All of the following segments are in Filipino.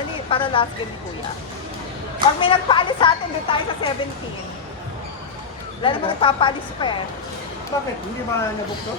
Dali, para last game, kuya. Pag may nagpaalis sa atin, doon tayo sa 17. Wala naman nagpapaalis pa eh. Bakit? Hindi ba nabuk to?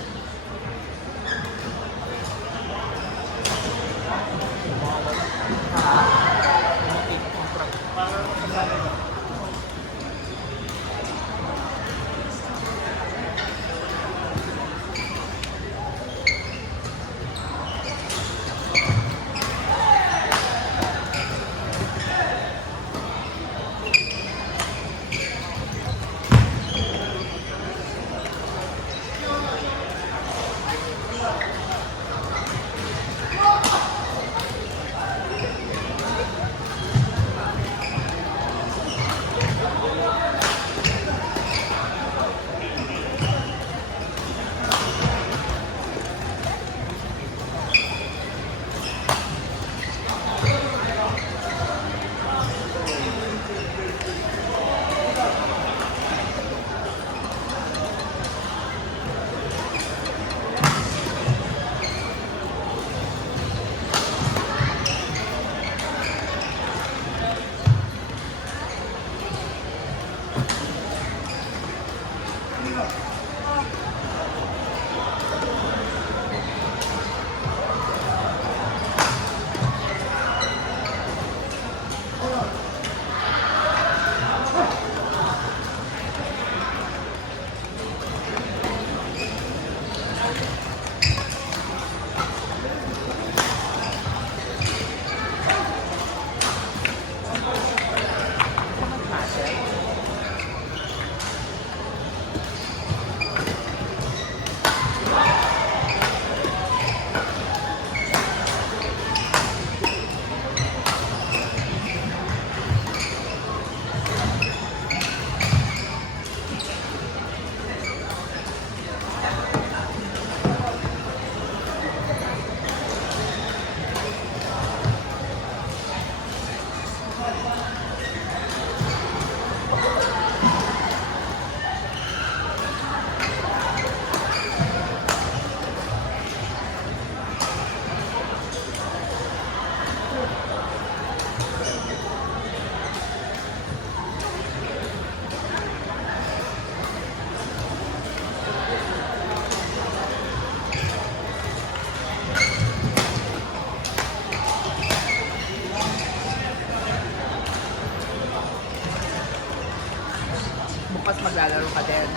Bukas maglalaro ka din.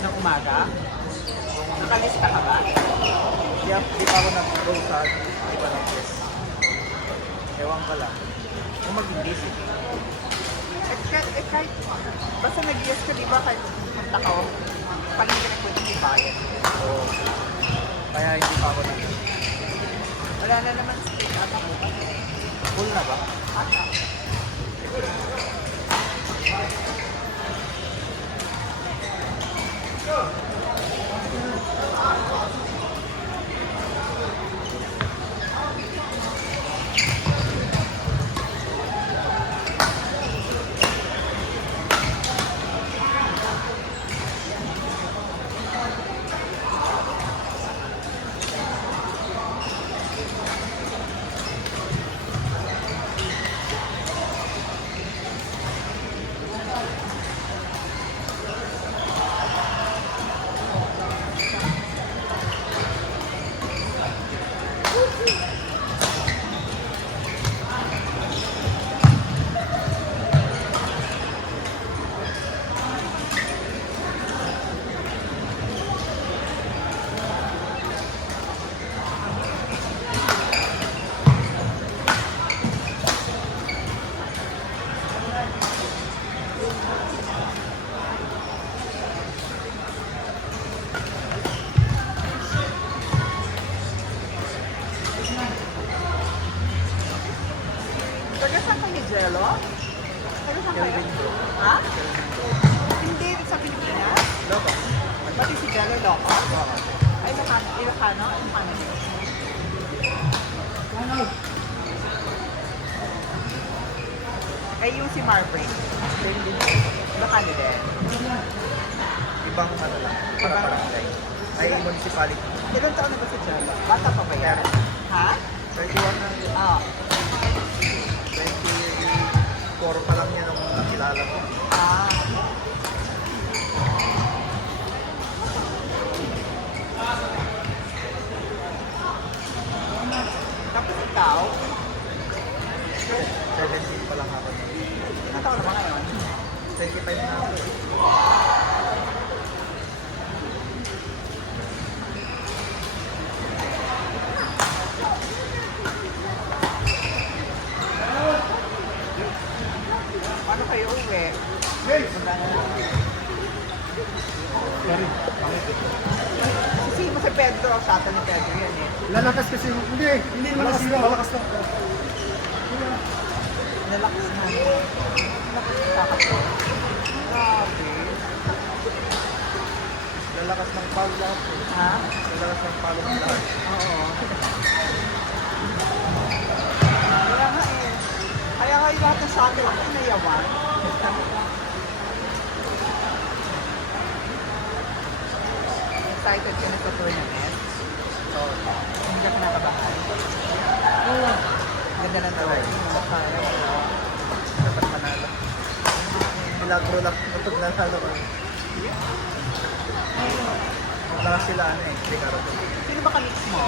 Ng umaga? Nakalista ka ba? Di pa ako nag-go sa iba ng test. Ewan ka lang. Kung mag-busy. Kahit, basta nag-yes ka, di ba? Kahit punta ka, pag hindi ka nagpunta, hindi bayad. Oo. Kaya hindi pa ako nag Wala na naman straight ata bukas. full na ba? Ata. Taga saan kayo, Jello? Taga saan kayo? Ha? Hindi sa Pilipinas? Loko. Pati si Jello, loko? Ay, Ilocano? Ilocano din. Ay, yung si Marbury. Ilocano din. Ibang ano lang. Para barangay. Ay, municipality. Ilan taon na ba si Jello? Bata pa ba yan? Ha? 31 na. Ah. Tapos ikaw, 17 pa lang ako. ilang taon na ba ngayon? 25 na ako. Paano kayo uwi? Sorry. Sisi mo si Pedro, shuttle ni Pedro yan eh. Lalakas kasi. Hindi malakas na. Malakas na. Nalakas na. Nalakas na. Grabe. Lalakas ng palo lahat. Ha? Lalakas ng palo ng lahat. Oo. Kaya nga eh. Kaya nga yung lahat ng shuttle ako inayawan. Excited ka na sa tournament? Oo. Hindi ka kinakabahan? Oo. Ganda ng tawag. Dapat manalo. Milagro lang kapag nanalo ko. Wala sila ano eh. Hindi karot. Sino ba ka-mix mo?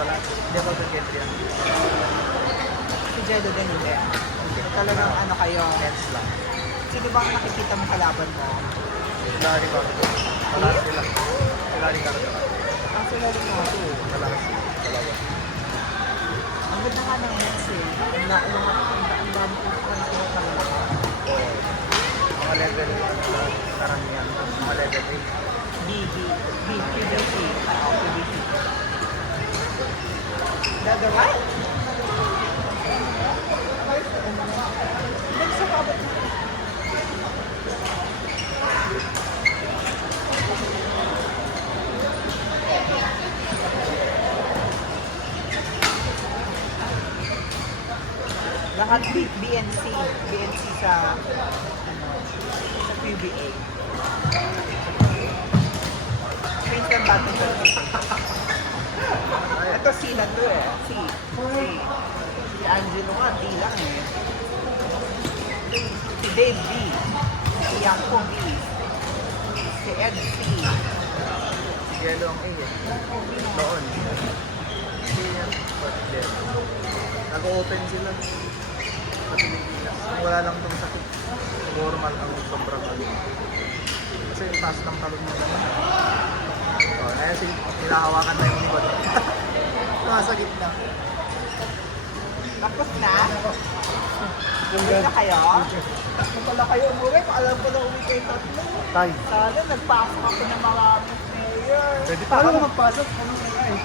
Wala. Hindi ako mag-get yan. Si Jedo din hindi. Talagang ano kayo. Nets lang. Sino ba ang nakikita mo kalaban mo? Larry Cardo. Wala sila. Larry Cardo. Ang sila rin mo. Wala sila. Dalawa. Ang ganda nga ng Mets eh. Ang dami ko sila talaga. Mga level karamihan. Mga level 8. PBC. Oo, PBC. The right? Sa kabot mo. Lahat BNC sa sa PBA. Princeton Badminton. Ito sila to eh. Si Angelo nga, D lang eh. Si Dave D. Si Yanko B. Si Ed C. Yellow ang A eh. Doon. Hindi yan. Nag-open sila. Sa Pilipinas. Wala lang itong sakit. Normal ang sobrang ano. Kasi yung taas ng talon nila naman. Oh, kaya nilahawakan na yung likod. Nasa gitna. Tapos na? Uwi na kayo? Kung pala kayo umuwi, alam ko na uwi kayo tatlo. Tay. Sana nagpasok ako ng mga Miss Mayor. Pwede pa ako magpasok. Ano na eh.